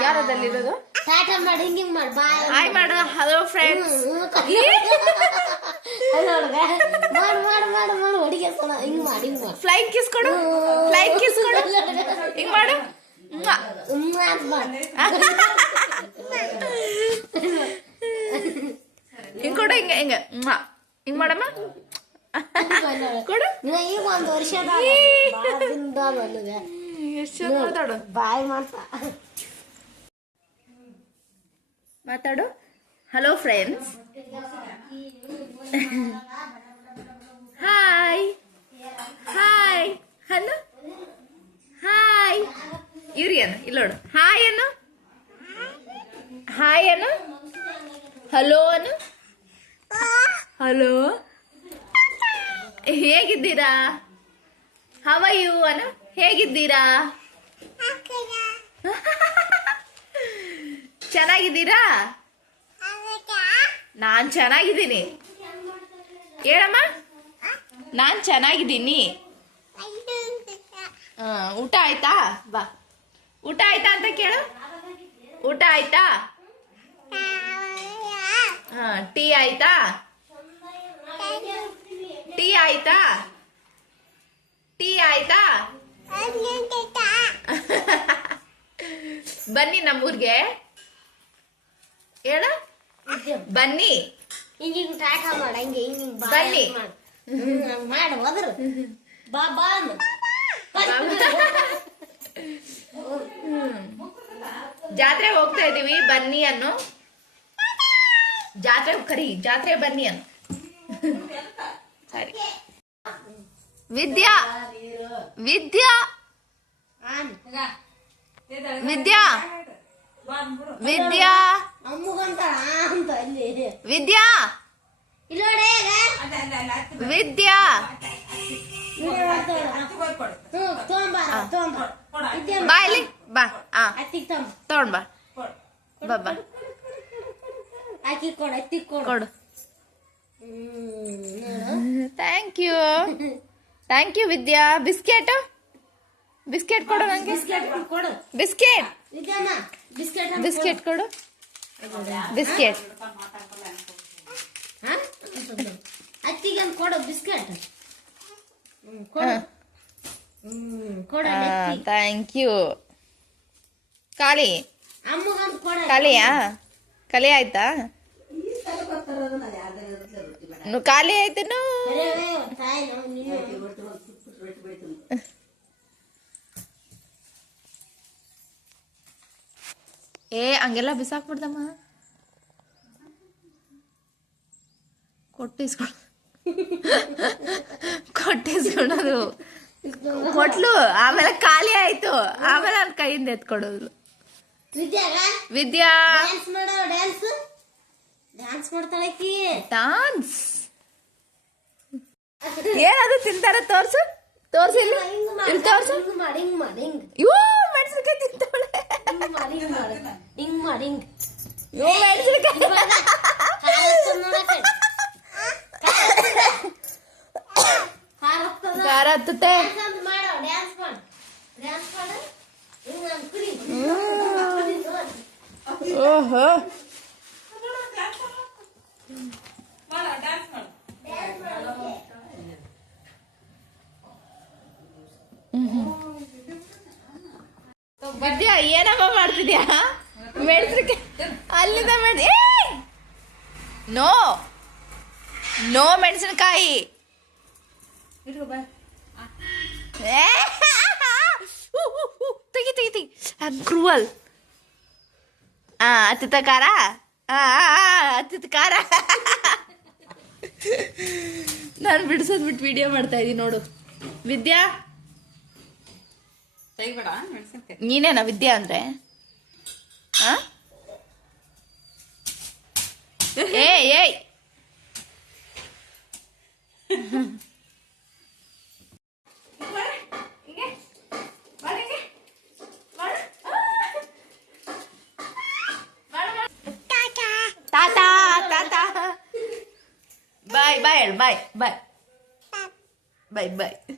ಯಾರದಲ್ಲಿರೋದು hi ಮಾಡು hello friends flying kiss ಕೊಡು flying kiss ಕೊಡು ಹಿಂಗ್ ಮಾಡು ಹಿಂಗ್ ಕೊಡು ಹಿಂಗ ಹಿಂಗ ಹಿಂಗ್ ಮಾಡಮ್ಮ ಕೊಡು ಈಗ ಒಂದು ವರ್ಷ ಬಾಯ್ ಮಾತಾಡು hello friends hi hi hello hi ಇವ್ರಿ ಅನ್ನು ಇಲ್ಲೋಡು ಹಾಯ್ ಅನ್ನು ಹಾಯ್ ಅನ್ನು ಹಲೋ ಅನ್ನು ಹಲೋ ಹೇಗಿದ್ದೀರಾ ಹೌ ಆರ್ ಯು ಅನ್ನು ಹೇಗಿದ್ದೀರಾ ಚೆನ್ನಾಗಿದ್ದೀರಾ ನಾನ್ ಚೆನ್ನಾಗಿದ್ದೀನಿ ಹೇಳಮ್ಮ ನಾನ್ ಚೆನ್ನಾಗಿದ್ದೀನಿ ಊಟ ಆಯ್ತಾ ಬಾ ಊಟ ಆಯ್ತಾ ಅಂತ ಕೇಳು ಊಟ ಆಯ್ತಾ ಟೀ ಆಯ್ತಾ ಟೀ ಆಯ್ತಾ ಟೀ ಆಯ್ತಾ ಬನ್ನಿ ನಮ್ಮೂರ್ಗೆ ಹೇಳ ಬನ್ನಿ ಬನ್ನಿ ಮಾಡಿ ಹೋದ್ರು ಬಾ ಬಾ ಜಾತ್ರೆ ಹೋಗ್ತಾ ಇದೀವಿ ಬನ್ನಿ ಅನ್ನು ಜಾತ್ರೆ ಕರಿ ಜಾತ್ರೆ ಬನ್ನಿ ಅನ್ನು ಸರಿ ವಿದ್ಯಾ ವಿದ್ಯಾ ವಿದ್ಯಾ ವಿದ್ಯಾ ವಿದ್ಯಾ ವಿದ್ಯಾ ಬಾ ಇಲ್ಲಿ ಬಾ ತಗೊಂಡ್ ಬಾ ಬಾ ಬಾ ಕೊಡು thank you Vidya biscuit biscuit ಕೊಡು ನಂಗೆ ಬಿಸ್ಕೆಟ್ ಬಿಸ್ಕೆಟ್ ಕೊಡು ಬಿಸ್ಕೆಟ್ ಕೊಡು ಬಿಸ್ಕೆಟ್ ಥ್ಯಾಂಕ್ ಯು ಖಾಲಿ ಖಾಲಿಯಾ ಖಾಲಿ ಆಯ್ತಾ ಖಾಲಿ ಆಯ್ತೇನು ಹಂಗೆಲ್ಲ ಬಿಸಾಕ್ಬಿಡ್ದಮ್ಮ ಕೊಟ್ಟಿಸ್ಕೊಳೋದು ಕೊಟ್ಲು ಆಮೇಲೆ ಖಾಲಿ ಆಯ್ತು ಆಮೇಲೆ ನನ್ನ ಕೈಯಿಂದ ಎತ್ಕೊಡೋದು ವಿದ್ಯಾ ಡ್ಯಾನ್ಸ್ ಮಾಡ್ತಾಳಕಿ ಡಾನ್ಸ್ ಏನದು ತಿಂತಾರ ತೋರ್ಸು ತೋರ್ಸು ಇಲ್ಲಿ ಇಲ್ಲಿ ತೋರ್ಸು ಇವು ಮೆಣಸಿನ್ಕಾಯಿ ತಿಂತಾಳೆ ಇವು ಮೆಣಸಿನ್ಕಾಯಿ ಖಾರ ಹತ್ತುತ್ತೆ ಓಹೋ ವಿದ್ಯಾ ಏನಮ್ಮ ಮಾಡ್ತಿದ್ಯಾ ಮೆಣಸಿನ್ಕಾಯಿ ಅಲ್ಲಿಂದ ನೋ ನೋ ಮೆಣಸಿನಕಾಯಿ ತೆಗಿ ತೆಗಿ ತೆಗಿ ಕ್ರೂವಲ್ ಅತ್ತಿತ್ತ ಖಾರ ಅತ್ತಿತ್ತ ಖಾರ ನಾನು ಬಿಡಿಸೋದು ಬಿಟ್ಟು ವಿಡಿಯೋ ಮಾಡ್ತಾ ಇದ್ದೀನಿ ನೋಡು ವಿದ್ಯಾ ನೀನೇನಾ ವಿದ್ಯಾ ಅಂದ್ರೆ ಏಯ್ ಟಾಟಾ ಟಾಟಾ ಬಾಯ್ ಬಾಯ್ ಬಾಯ್ ಬಾಯ್ ಬಾಯ್ ಬಾಯ್